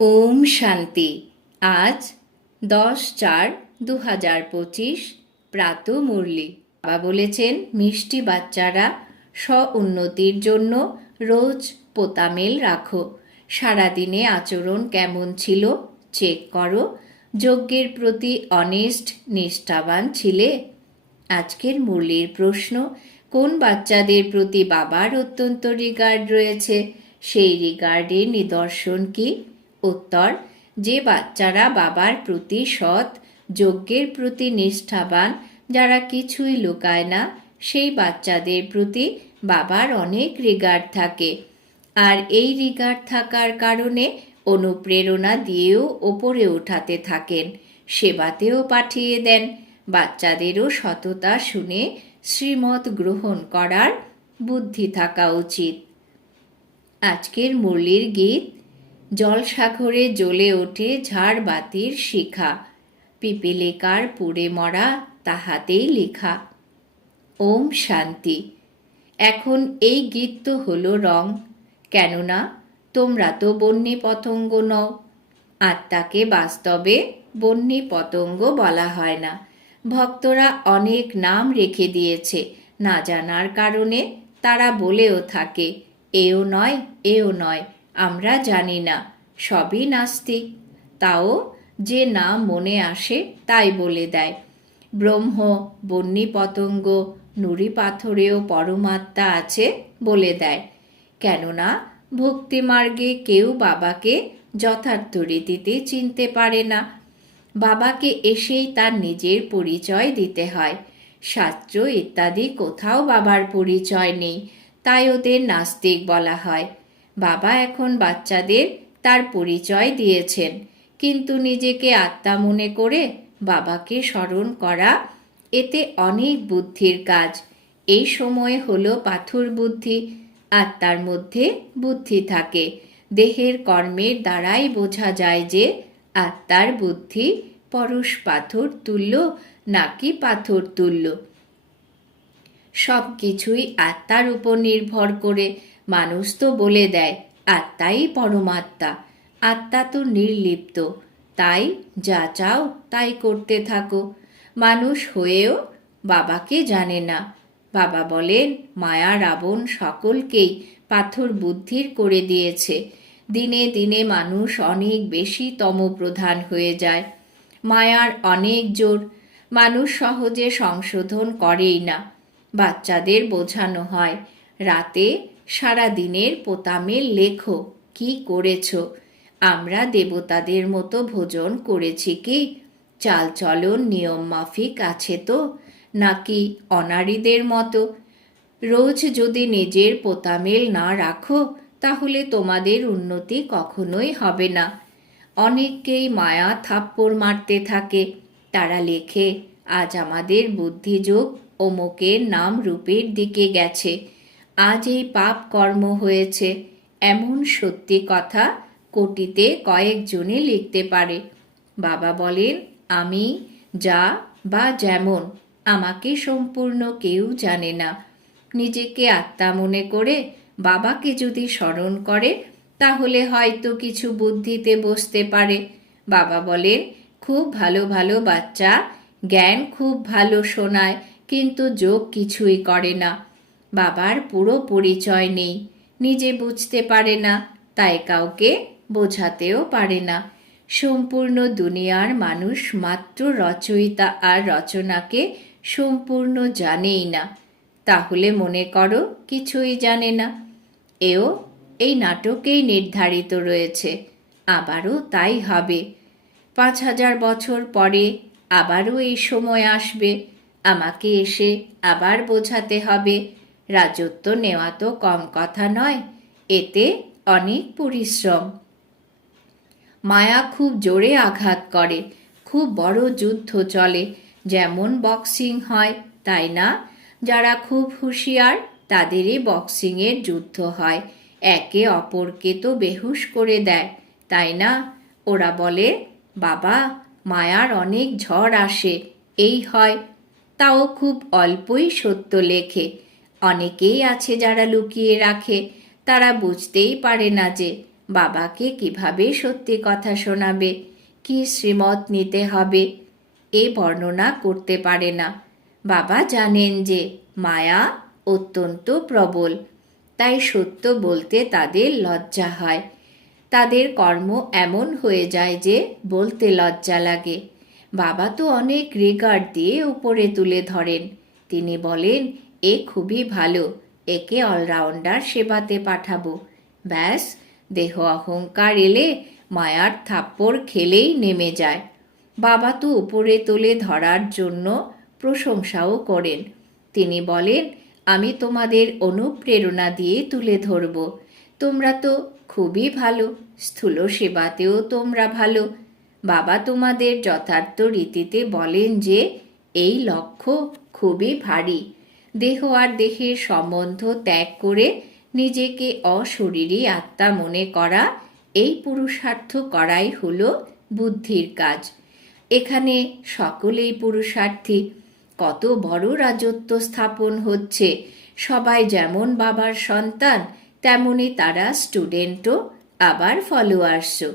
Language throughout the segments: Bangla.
ওম শান্তি। আজ দশ চার দু হাজার পঁচিশ প্রাত মুরলি। বাবা বলেছেন, মিষ্টি বাচ্চারা স্ব উন্নতির জন্য রোজ পোতামেল রাখো। সারাদিনে আচরণ কেমন ছিল চেক করো। যজ্ঞের প্রতি অনেস্ট নিষ্ঠাবান ছিলে? আজকের মুরলির প্রশ্ন, কোন বাচ্চাদের প্রতি বাবার অত্যন্ত রিগার্ড রয়েছে? সেই রিগার্ডের নিদর্শন কি? উত্তর, যে বাচ্চারা বাবার প্রতি সৎ, যজ্ঞের প্রতি নিষ্ঠাবান, যারা কিছুই লুকায় না, সেই বাচ্চাদের প্রতি বাবার অনেক রিগার্ড থাকে। আর এই রিগার্ড থাকার কারণে অনুপ্রেরণা দিয়েও ওপরে ওঠাতে থাকেন, সেবাতেও পাঠিয়ে দেন। বাচ্চাদেরও সততা শুনে শ্রীমত গ্রহণ করার বুদ্ধি থাকা উচিত। আজকের মুরলির গীত জলসাগরে জ্বলে ওঠে ঝাড়বাতির শিখা। পিপিলিকার পুড়ে মরা তাহাতেই লেখা। ওম শান্তি। এখন এই গীত তো হলো রং। কেননা তোমরা তো বন্যী পতঙ্গ নও। আত্মাকে বাস্তবে বন্যী পতঙ্গ বলা হয় না। ভক্তরা অনেক নাম রেখে দিয়েছে। না জানার কারণে তারা বলেও থাকে, এও নয় এও নয়। আমরা জানি না, সবই নাস্তিক। তাও যে নাম মনে আসে, তাই বলে দেয়। ব্রহ্ম বন্যী পতঙ্গ, নুড়ি পাথরেও পরমাত্মা আছে বলে দেয়। কেননা ভক্তিমার্গে কেউ বাবাকে যথার্থ রীতিতে চিনতে পারে না। বাবাকে এসেই তার নিজের পরিচয় দিতে হয়। শাস্ত্র ইত্যাদি কোথাও বাবার পরিচয় নেই, তাই ওদের নাস্তিক বলা হয়। বাবা এখন বাচ্চাদের তার পরিচয় দিয়েছেন। কিন্তু নিজেকে আত্মা মনে করে বাবাকে স্মরণ করা এতে অনেক বুদ্ধির কাজ। এই সময় হলো পাথর বুদ্ধি। আত্মার মধ্যে বুদ্ধি থাকে। দেহের কর্মের দ্বারাই বোঝা যায় যে আত্মার বুদ্ধি পরশ পাথর তুল্য নাকি পাথর তুল্য। সব কিছুই আত্মার উপর নির্ভর করে। মানুষ তো বলে দেয়, আত্মাই পরমাত্মা। আত্মা তো নির্লিপ্ত, তাই যা চাও তাই করতে থাকো। মানুষ হয়েও বাবাকে জানে না। বাবা বলেন, মায়া রাবণ সকলকেই পাথর বুদ্ধির করে দিয়েছে। দিনে দিনে মানুষ অনেক বেশি তমপ্রধান হয়ে যায়। মায়ার অনেক জোর, মানুষ সহজে সংশোধন করেই না। বাচ্চাদের বোঝানো হয়, রাতে সারা দিনের পোতামের লেখো, কি করেছ? আমরা দেবতাদের মতো ভোজন করেছি কি? চালচলন নিয়ম মাফিক আছে তো? নাকি অনারীদের মতো? রোজ যদি নিজের পোতামেল না রাখো, তাহলে তোমাদের উন্নতি কখনোই হবে না। অনেককেই মায়া থাপ্পড় মারতে থাকে। তারা লেখে, আজ আমাদের বুদ্ধিযোগ অমুকের নাম রূপের দিকে গেছে। আজ এই পাপ কর্ম হয়েছে। এমন সত্যি কথা কোটিতে কয়েকজনে লিখতে পারে। বাবা বলেন, আমি, যা বা যেমন, আমাকে সম্পূর্ণ কেউ জানে না। নিজেকে আত্মা মনে করে বাবাকে যদি স্মরণ করে, তাহলে হয়তো কিছু বুদ্ধিতে বসতে পারে। বাবা বলেন, খুব ভালো ভালো বাচ্চা। জ্ঞান খুব ভালো শোনায়, কিন্তু যোগ কিছুই করে না। বাবার পুরো পরিচয় নেই। নিজে বুঝতে পারে না, তাই কাউকে বোঝাতেও পারে না। সম্পূর্ণ দুনিয়ার মানুষ মাত্র রচয়িতা আর রচনাকে সম্পূর্ণ জানেই না। তাহলে মনে করো কিছুই জানে না। এও এই নাটকেই নির্ধারিত রয়েছে। আবারও তাই হবে। পাঁচ হাজার বছর পরে আবারও এই সময় আসবে। আমাকে এসে আবার বোঝাতে হবে। রাজত্ব নেওয়া তো কম কথা নয়, এতে অনেক পরিশ্রম। মায়া খুব জোরে আঘাত করে, খুব বড় যুদ্ধ চলে, যেমন বক্সিং হয়, তাই না? যারা খুব হুঁশিয়ার, তাদেরই বক্সিংয়ের যুদ্ধ হয়, একে অপরকে তো বেহুশ করে দেয়, তাই না? ওরা বলে, বাবা, মায়ার অনেক ঝড় আসে, এই হয়। তাও খুব অল্পই সত্য লেখে অনেকেই আছে যারা লুকিয়ে রাখে। তারা বুঝতেই পারে না যে বাবাকে কীভাবে সত্যি কথা শোনাবে, কি শ্রীমত নিতে হবে। এ বর্ণনা করতে পারে না। বাবা জানেন যে মায়া অত্যন্ত প্রবল, তাই সত্য বলতে তাদের লজ্জা হয়। তাদের কর্ম এমন হয়ে যায় যে বলতে লজ্জা লাগে। বাবা তো অনেক রেগার্ড দিয়ে উপরে তুলে ধরেন। তিনি বলেন এ খুবই ভালো। একে অলরাউন্ডার সেবাতে পাঠাবো। ব্যাস, দেহ অহংকার এলে মায়ার থাপ্পড় খেলেই নেমে যায়। বাবা তো উপরে তুলে ধরার জন্য প্রশংসাও করেন। তিনি বলেন, আমি তোমাদের অনুপ্রেরণা দিয়ে তুলে ধরব। তোমরা তো খুবই ভালো, স্থূল সেবাতেও তোমরা ভালো। বাবা তোমাদের যথার্থ রীতিতে বলেন যে, এই লক্ষ্য খুবই ভারী। দেহ আর দেহের সম্বন্ধ ত্যাগ করে নিজেকে অশরীরী আত্মা মনে করা, এই পুরুষার্থ করাই হল বুদ্ধির কাজ। এখানে সকলেই পুরুষার্থী। কত বড় রাজত্ব স্থাপন হচ্ছে। সবাই যেমন বাবার সন্তান, তেমনি তারা স্টুডেন্টও আবার ফলোয়ার্সও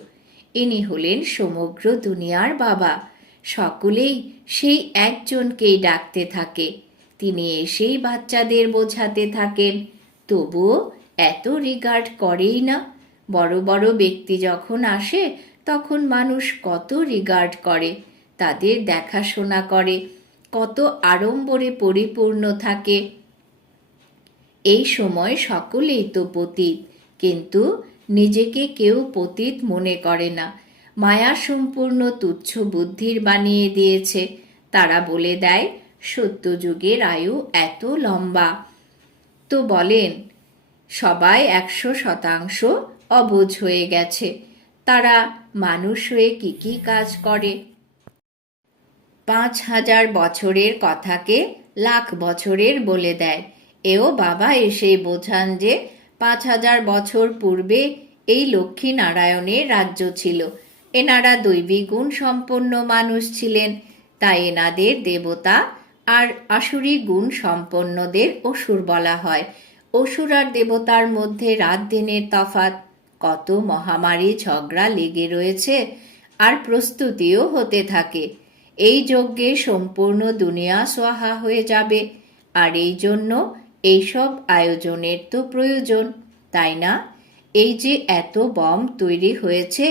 ইনি হলেন সমগ্র দুনিয়ার বাবা। সকলেই সেই একজনকেই ডাকতে থাকে। তিনি এসেই বাচ্চাদের বোঝাতে থাকেন, তবুও এত রিগার্ড করেই না। বড় বড় ব্যক্তি যখন আসে, তখন মানুষ কত রিগার্ড করে, তাদের দেখাশোনা করে, কত আড়ম্বরে পরিপূর্ণ থাকে। এই সময় সকলেই তো পতীত, কিন্তু নিজেকে কেউ পতীত মনে করে না। মায়া সম্পূর্ণ তুচ্ছ বুদ্ধির বানিয়ে দিয়েছে। তারা বলে দেয় সত্যযুগের আয়ু এত লম্বা। তো বলেন, সবাই একশো শতাংশ অবুঝ হয়ে গেছে। তারা মানুষ হয়ে কি কি কাজ করে। পাঁচ হাজার বছরের কথাকে লাখ বছরের বলে দেয়। এও বাবা এসে বোঝান যে পাঁচ হাজার বছর পূর্বে এই লক্ষ্মী নারায়ণের রাজ্য ছিল। এনারা দৈবী গুণ সম্পন্ন মানুষ ছিলেন। তাই এনাদের দেবতা আর আসুরি গুণ সম্পন্নদের অসুর বলা হয়। অসুর আর দেবতার মধ্যে রাত দিনের তফাত কত মহামারী ঝগড়া লেগে রয়েছে আর প্রস্তুতিও হতে থাকে। এই যজ্ঞে সম্পূর্ণ দুনিয়া সোহা হয়ে যাবে। আর এই জন্য এইসব আয়োজনের তো প্রয়োজন, তাই না? এই যে এত বম তৈরি হয়েছে,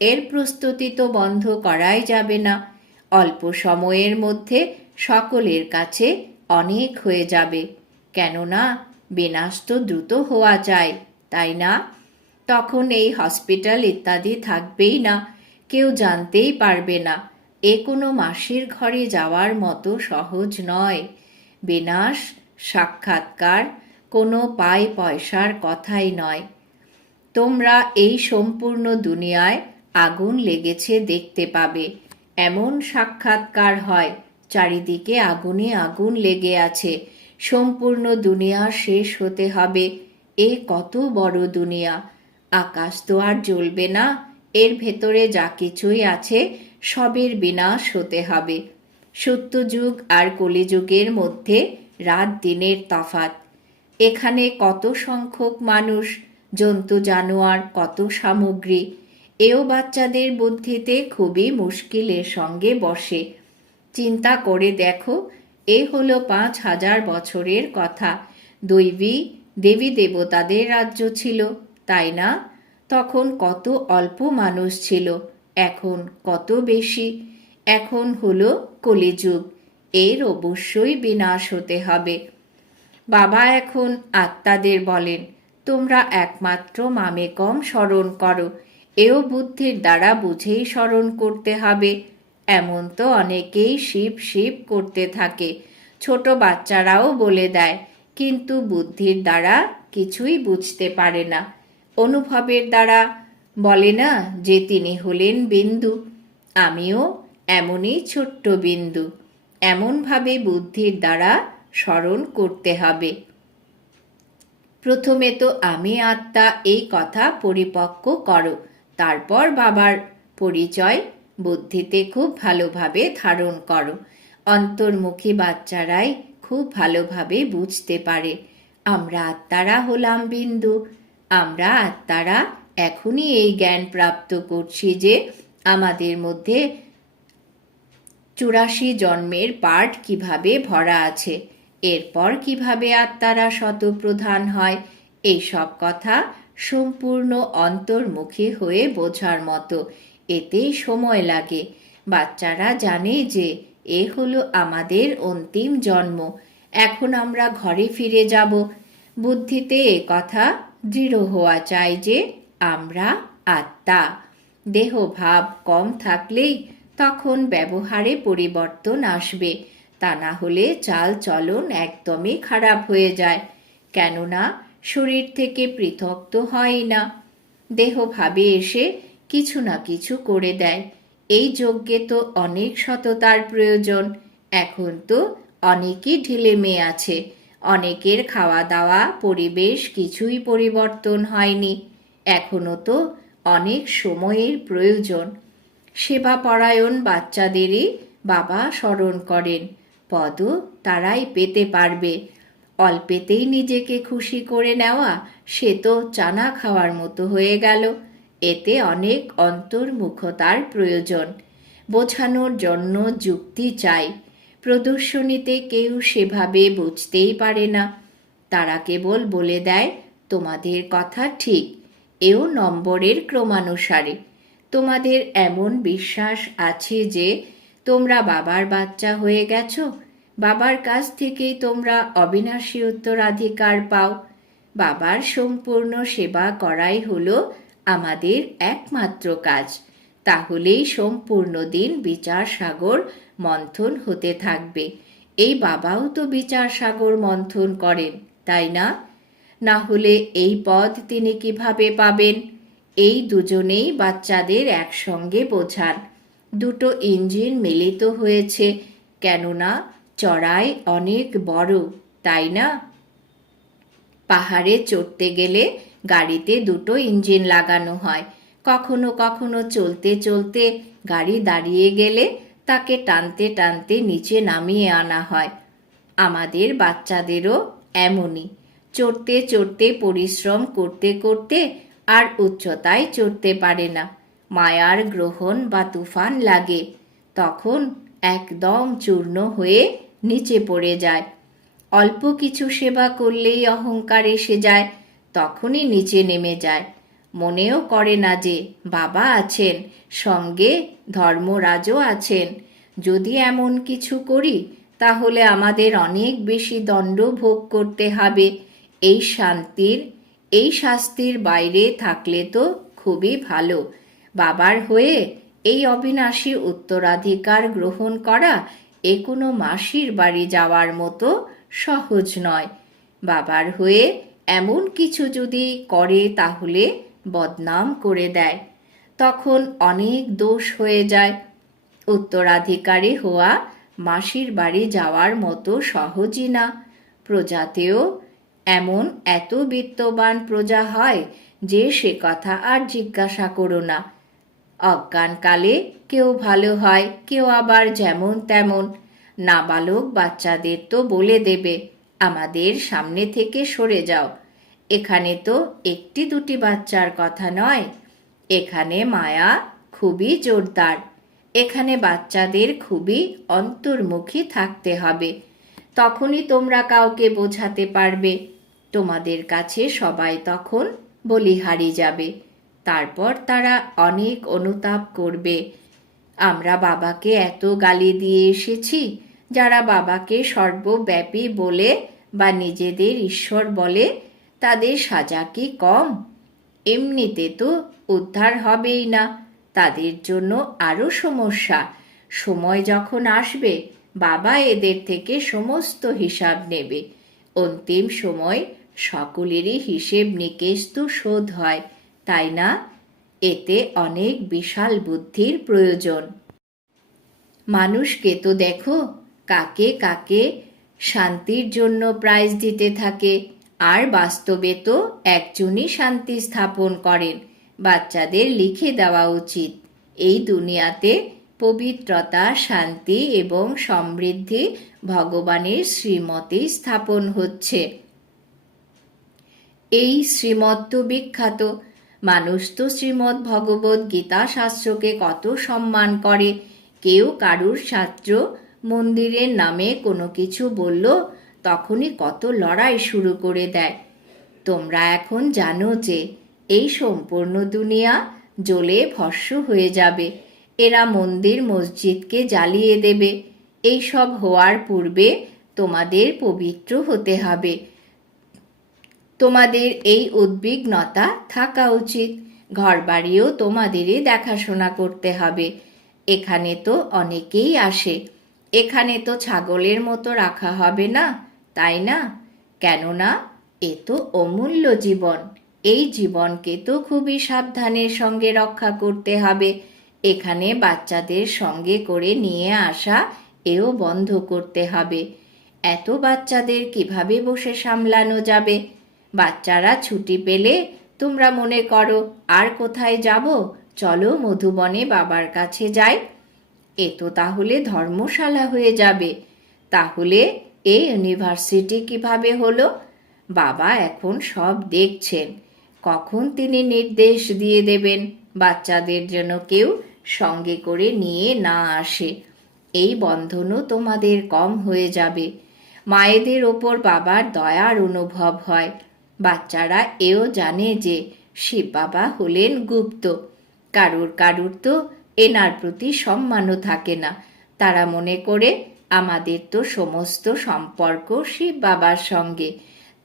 এর প্রস্তুতি তো বন্ধ করাই যাবে না। অল্প সময়ের মধ্যে সকলের কাছে অনেক হয়ে যাবে। কেননা বিনাশ তো দ্রুত হওয়া যায়, তাই না? তখন এই হসপিটাল ইত্যাদি থাকবেই না, কেউ জানতেই পারবে না। এ কোনো মাসির ঘরে যাওয়ার মতো সহজ নয়। বিনাশ, সাক্ষাৎকার, কোনো পাই পয়সার কথাই নয়। তোমরা এই সম্পূর্ণ দুনিয়ায় আগুন লেগেছে দেখতে পাবে। এমন সাক্ষাৎকার হয় চারিদিকে আগুনে আগুন লেগে আছে। সম্পূর্ণ দুনিয়া শেষ হতে হবে। এ কত বড় দুনিয়া। আকাশ তো আর জ্বলবে না। এর ভেতরে যা কিছুই আছে, সবের বিনাশ হতে হবে। সত্যযুগ আর কলিযুগের মধ্যে রাত দিনের তফাত এখানে কত সংখ্যক মানুষ, জন্তু জানোয়ার, কত সামগ্রী। এও বাচ্চাদের বুদ্ধিতে খুবই মুশকিলের সঙ্গে বসে। চিন্তা করে দেখো, এ হলো পাঁচ হাজার বছরের কথা। দৈবী দেবী দেবতাদের রাজ্য ছিল, তাই না? তখন কত অল্প মানুষ ছিল, এখন কত বেশি? এখন হলো কলিযুগ, এর অবশ্যই বিনাশ হতে হবে। বাবা এখন আত্মাদের বলেন, তোমরা একমাত্র মামে কম স্মরণ করো, এও বুদ্ধির দ্বারা বুঝেই স্মরণ করতে হবে। এমন তো অনেকেই শিব শিব করতে থাকে। ছোট বাচ্চারাও বলে দেয়, কিন্তু বুদ্ধির দ্বারা কিছুই বুঝতে পারে না। অনুভবের দ্বারা বলে না যে তিনি হলেন বিন্দু। আমিও এমনই ছোট্ট বিন্দু। এমনভাবে বুদ্ধির দ্বারা স্মরণ করতে হবে। প্রথমে তো আমি আত্মা এই কথা পরিপক্ক করো, তারপর বাবার পরিচয় বুদ্ধিতে খুব ভালোভাবে ধারণ করো। অন্তর্মুখী বাচ্চারাই খুব ভালোভাবে বুঝতে পারে, আমরা আত্মারা হলাম বিন্দু। আমরা আত্মারা এখনই এই জ্ঞান প্রাপ্ত করছি যে আমাদের মধ্যে চুরাশি জন্মের পাঠ কীভাবে ভরা আছে, এরপর কীভাবে আত্মারা শতপ্রধান হয়, এই সব কথা সম্পূর্ণ অন্তর্মুখী হয়ে বোঝার মতো। এতেই সময় লাগে। বাচ্চারা জানে যে এ হলো আমাদের অন্তিম জন্ম। এখন আমরা ঘরে ফিরে যাব। বুদ্ধিতে এ কথা দৃঢ় হওয়া চাই যে আমরা আত্মা। দেহ ভাব কম থাকলেই তখন ব্যবহারে পরিবর্তন আসবে। তা না হলে চাল চলন একদমই খারাপ হয়ে যায়। কেননা শরীর থেকে পৃথক তো হয় না। দেহ ভাবে এসে কিছু না কিছু করে দেয়। এই যজ্ঞে তো অনেক সততার প্রয়োজন। এখন তো অনেকই ঢিলে মেয়ে আছে। অনেকের খাওয়া দাওয়া পরিবেশ কিছুই পরিবর্তন হয়নি। এখনও তো অনেক সময়ের প্রয়োজন। সেবা পরায়ণ বাচ্চাদেরই বাবা স্মরণ করেন। পদও তারাই পেতে পারবে। অল্পেতেই নিজেকে খুশি করে নেওয়া, সে তো চানা খাওয়ার মতো হয়ে গেল। এতে অনেক অন্তর্মুখতার প্রয়োজন। বোঝানোর জন্য যুক্তি চাই। প্রদর্শনীতে কেউ সেভাবে বুঝতেই পারে না। তারা কেবল বলে দেয়, তোমাদের কথা ঠিক। এও নম্বরের ক্রমানুসারে। তোমাদের এমন বিশ্বাস আছে যে, তোমরা বাবার বাচ্চা হয়ে গেছো। বাবার কাছ থেকেই তোমরা অবিনাশী উত্তরাধিকার পাও। বাবার সম্পূর্ণ সেবা করাই হলো আমাদের একমাত্র কাজ। তাহলেই সম্পূর্ণ দিন বিচার সাগর মন্থন হতে থাকবে। এই বাবাও তো বিচার সাগর মন্থন করেন, তাই না? না হলে এই পদ তিনি কীভাবে পাবেন? এই দুজনেই বাচ্চাদের একসঙ্গে বোঝান। দুটো ইঞ্জিন মিলিত হয়েছে, কেননা চড়াই অনেক বড়, তাই না? পাহাড়ে চড়তে গেলে গাড়িতে দুটো ইঞ্জিন লাগানো হয়। কখনো কখনো চলতে চলতে গাড়ি দাঁড়িয়ে গেলে তাকে টানতে টানতে নিচে নামিয়ে আনা হয়। আমাদের বাচ্চাদেরও এমনই। চড়তে চড়তে পরিশ্রম করতে করতে আর উচ্চতায় চড়তে পারে না। মায়ার গ্রহণ বা তুফান লাগে। তখন একদম চূর্ণ হয়ে নিচে পড়ে যায়। অল্প কিছু সেবা করলেই অহংকার এসে যায়। তখনই নিচে নেমে যায়। মনেও করে না যে বাবা আছেন, সঙ্গে ধর্মরাজও আছেন। যদি এমন কিছু করি, তাহলে আমাদের অনেক বেশি দণ্ড ভোগ করতে হবে। এই শান্তির, এই শাস্তির বাইরে থাকলে তো খুবই ভালো। বাবার হয়ে এই অবিনাশী উত্তরাধিকার গ্রহণ করা এ কোনো মাসির বাড়ি যাওয়ার মতো সহজ নয়। বাবার হয়ে এমন কিছু যদি করে তাহলে বদনাম করে দেয়। তখন অনেক দোষ হয়ে যায়। উত্তরাধিকারী হওয়া মাসির বাড়ি যাওয়ার মতো সহজই না। প্রজাতেও এমন এত বিত্তবান প্রজা হয় যে সে কথা আর জিজ্ঞাসা করো না। অজ্ঞানকালে কেউ ভালো হয়, কেউ আবার যেমন তেমন। নাবালক বাচ্চাদের তো বলে দেবে। আমাদের সামনে থেকে সরে যাও। এখানে তো একটি দুটি বাচ্চার কথা নয়। এখানে মায়া খুবই জোরদার। এখানে বাচ্চাদের খুবই অন্তর্মুখী থাকতে হবে। তখনই তোমরা কাউকে বোঝাতে পারবে। তোমাদের কাছে সবাই তখন বলিহারি যাবে। তারপর তারা অনেক অনুতাপ করবে। আমরা বাবাকে এত গালি দিয়ে এসেছি যারা বাবাকে সর্বব্যাপী বলে বা নিজেদের ঈশ্বর বলে, তাদের সাজা কি কম? এমনিতে তো উদ্ধার হবেই না। তাদের জন্য আরও সমস্যা। সময় যখন আসবে, বাবা এদের থেকে সমস্ত হিসাব নেবে। অন্তিম সময় সকলেরই হিসেব নিকেশ তো শোধ হয়, তাই না? এতে অনেক বিশাল বুদ্ধির প্রয়োজন। মানুষকে তো দেখো কাকে কাকে শান্তির জন্য প্রাইজ দিতে থাকে। আর বাস্তবে তো একজনই শান্তি স্থাপন করেন। বাচ্চাদের লিখে দেওয়া উচিত। এই দুনিয়াতে পবিত্রতা, শান্তি এবং সমৃদ্ধি ভগবানের শ্রীমতে স্থাপন হচ্ছে। এই শ্রীমত্ত বিখ্যাত। মানুষ তো শ্রীমদ্ ভগবত গীতা শাস্ত্রকে কত সম্মান করে। কেউ কারুর শাস্ত্র মন্দিরের নামে কোনো কিছু বলল, তখনই কত লড়াই শুরু করে দেয়। তোমরা এখন জানো যে, এই সম্পূর্ণ দুনিয়া জ্বলে ভস্য হয়ে যাবে। এরা মন্দির মসজিদকে জ্বালিয়ে দেবে। এই সব হওয়ার পূর্বে তোমাদের পবিত্র হতে হবে। তোমাদের এই উদ্বিগ্নতা থাকা উচিত। ঘরবাড়িও তোমাদেরই দেখাশোনা করতে হবে। এখানে তো অনেকেই আসে। এখানে তো ছাগলের মতো রাখা হবে না, তাই না? কেননা, এ তো অমূল্য জীবন। এই জীবনকে তো খুবই সাবধানের সঙ্গে রক্ষা করতে হবে। এখানে বাচ্চাদের সঙ্গে করে নিয়ে আসা, এও বন্ধ করতে হবে। এত বাচ্চাদের কীভাবে বসে সামলানো যাবে? বাচ্চারা ছুটি পেলে তোমরা মনে করো, আর কোথায় যাব? চলো মধুবনে বাবার কাছে যাই। এ তো তাহলে ধর্মশালা হয়ে যাবে। তাহলে এই ইউনিভার্সিটি কীভাবে হলো? বাবা এখন সব দেখছেন। কখন তিনি নির্দেশ দিয়ে দেবেন? বাচ্চাদের জন্য কেউ সঙ্গে করে নিয়ে না আসে। এই বন্ধনও তোমাদের কম হয়ে যাবে। মায়েদের ওপর বাবার দয়ার অনুভব হয়। বাচ্চারা এও জানে যে শিব বাবা হলেন গুপ্ত। কারুর কারুর তো এনার প্রতি সম্মানও থাকে না। তারা মনে করে, আমাদের তো সমস্ত সম্পর্ক শিব বাবার সঙ্গে।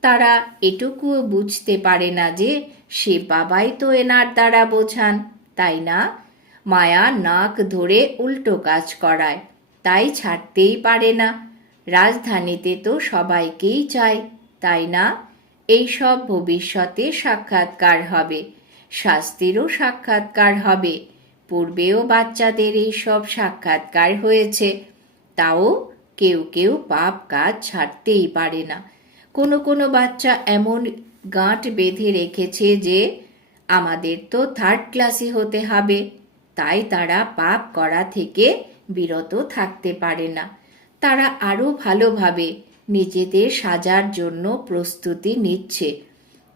তারা এটুকুও বুঝতে পারে না যে শিব বাবাই তো এনার দ্বারা বোঝান, তাই না? মায়া নাক ধরে উল্টো কাজ করায়, তাই ছাড়তেই পারে না। রাজধানীতে তো সবাইকেই চায়, তাই না? এই সব ভবিষ্যতে সাক্ষাৎকার হবে, শাস্তিরও সাক্ষাৎকার হবে। পূর্বেও বাচ্চাদের এই সব সাক্ষাৎকার হয়েছে, তাও কেউ কেউ পাপ কাজ ছাড়তেই পারে না। কোনো কোনো বাচ্চা এমন গাঁট বেঁধে রেখেছে যে, আমাদের তো থার্ড ক্লাসই হতে হবে। তাই তারা পাপ করা থেকে বিরত থাকতে পারে না। তারা আরও ভালোভাবে নিজেদের সাজার জন্য প্রস্তুতি নিচ্ছে।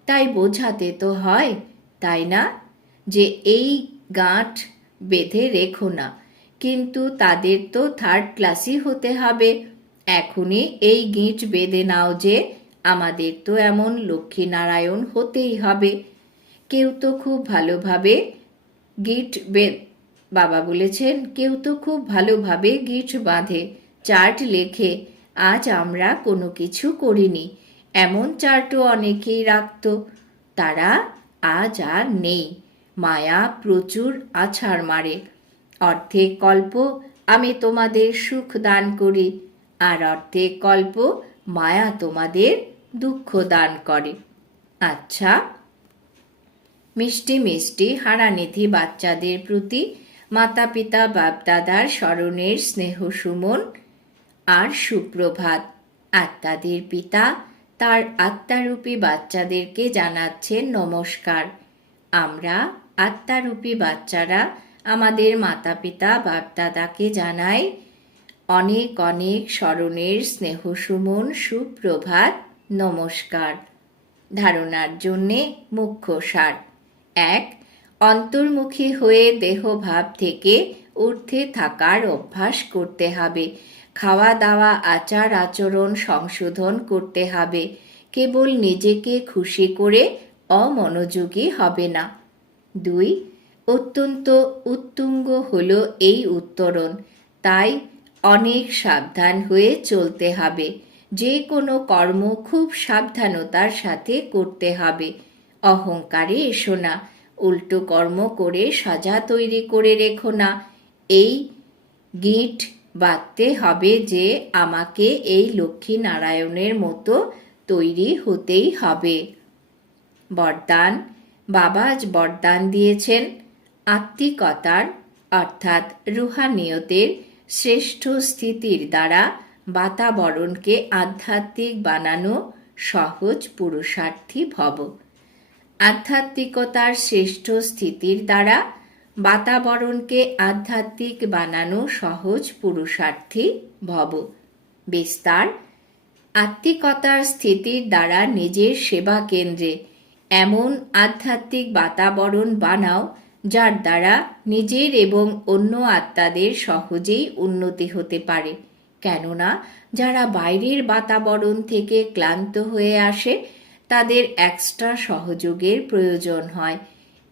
তাই বোঝাতে তো হয়, তাই না? যে এই গাঁট বেঁধে রেখো না। কিন্তু তাদের তো থার্ড ক্লাসই হতে হবে। এখনই এই গিঁট বেঁধে নাও যে আমাদের তো এমন লক্ষ্মীনারায়ণ হতেই হবে। কেউ তো খুব ভালোভাবে গিট বে, বাবা বলেছেন, কেউ তো খুব ভালোভাবে গিট বাঁধে, চার্ট লেখে, আজ আমরা কোনো কিছু করিনি। এমন চার্টও অনেকেই রাখত, তারা আজ আর নেই। মায়া প্রচুর আছাড় মারে। অর্ধেক কল্প আমি তোমাদের সুখ দান করি, আর অর্ধেক কল্প মায়া তোমাদের দুঃখ দান করে। আচ্ছা। মিষ্টি মিষ্টি হারানিধি বাচ্চাদের প্রতি মাতা পিতা বাপদাদার স্মরণের স্নেহ সুমন আর সুপ্রভাত। আত্মাদের পিতা তার আত্মারূপী বাচ্চাদেরকে জানাচ্ছেন নমস্কার। আমরা আত্মারূপী বাচ্চারা আমাদের মাতা পিতা বাপদাদাকে জানায় অনেক অনেক স্মরণের স্নেহ সুমন, সুপ্রভাত, নমস্কার। ধারণার জন্যে মুখ্য সার। এক, অন্তর্মুখী হয়ে দেহভাব থেকে ঊর্ধ্বে থাকার অভ্যাস করতে হবে। খাওয়া দাওয়া আচার আচরণ সংশোধন করতে হবে। কেবল নিজেকে খুশি করে অমনোযোগী হবে না। দুই, অত্যন্ত উত্তুঙ্গ হল এই উত্তরণ। তাই অনেক সাবধান হয়ে চলতে হবে। যে কোনো কর্ম খুব সাবধানতার সাথে করতে হবে। অহংকারে এসো না। উল্টো কর্ম করে সাজা তৈরি করে রেখো না। এই গিট বাঁধতে হবে যে আমাকে এই লক্ষ্মী নারায়ণের মতো তৈরি হতেই হবে। বরদান। বাবা আজ বরদান দিয়েছেন। আত্মিকতার, অর্থাৎ রুহানিয়তের শ্রেষ্ঠ স্থিতির দ্বারা বাতাবরণকে আধ্যাত্মিক বানানো সহজ পুরুষার্থী ভব। আধ্যাত্মিকতার শ্রেষ্ঠ স্থিতির দ্বারা বাতাবরণকে আধ্যাত্মিক বানানো সহজ পুরুষার্থী ভব। বিস্তার, আত্মিকতার স্থিতির দ্বারা নিজের সেবা কেন্দ্রে এমন আধ্যাত্মিক বাতাবরণ বানাও, যার দ্বারা নিজের এবং অন্য আত্মাদের সহজেই উন্নতি হতে পারে। কেননা, যারা বাইরের বাতাবরণ থেকে ক্লান্ত হয়ে আসে, তাদের এক্সট্রা সহযোগের প্রয়োজন হয়।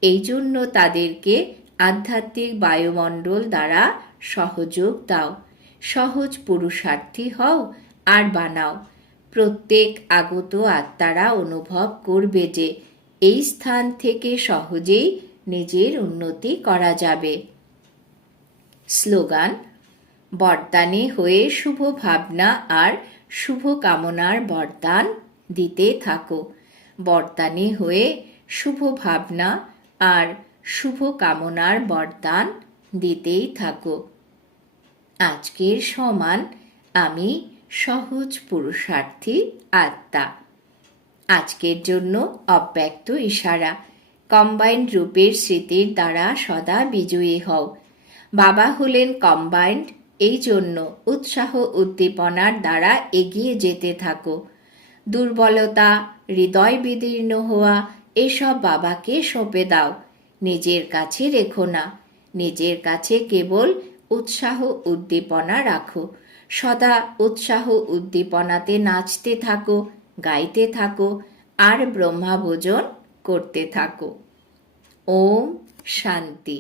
এই জন্য তাদেরকে আধ্যাত্মিক বায়ুমণ্ডল দ্বারা সহযোগ দাও। সহজ পুরুষার্থী হও আর বানাও। প্রত্যেক আগত আত্মারা অনুভব করবে যে এই স্থান থেকে সহজেই নিজের উন্নতি করা যাবে। স্লোগান, বরদানে হয়ে শুভ ভাবনা আর শুভ কামনার বরদান দিতে থাকো। বরদানে হয়ে শুভ ভাবনা আর শুভ কামনার বরদান দিতেই থাকো। আজকের সমান আমি সহজ পুরুষার্থী আত্মা। আজকের জন্য অব্যক্ত ইশারা। কম্বাইন্ড রূপের স্মৃতির দ্বারা সদা বিজয়ী হও। বাবা হলেন কম্বাইন্ড। এই জন্য উৎসাহ উদ্দীপনার দ্বারা এগিয়ে যেতে থাকো। দুর্বলতা, হৃদয় বিদীর্ণ হওয়া, এসব বাবাকে সঁপে দাও। নিজের কাছে রেখো না। নিজের কাছে কেবল উৎসাহ উদ্দীপনা রাখো। সদা উৎসাহ উদ্দীপনাতে নাচতে থাকো। গাইতে থাকো আর ব্রহ্মা ভোজন করতে থাকো। ওম শান্তি।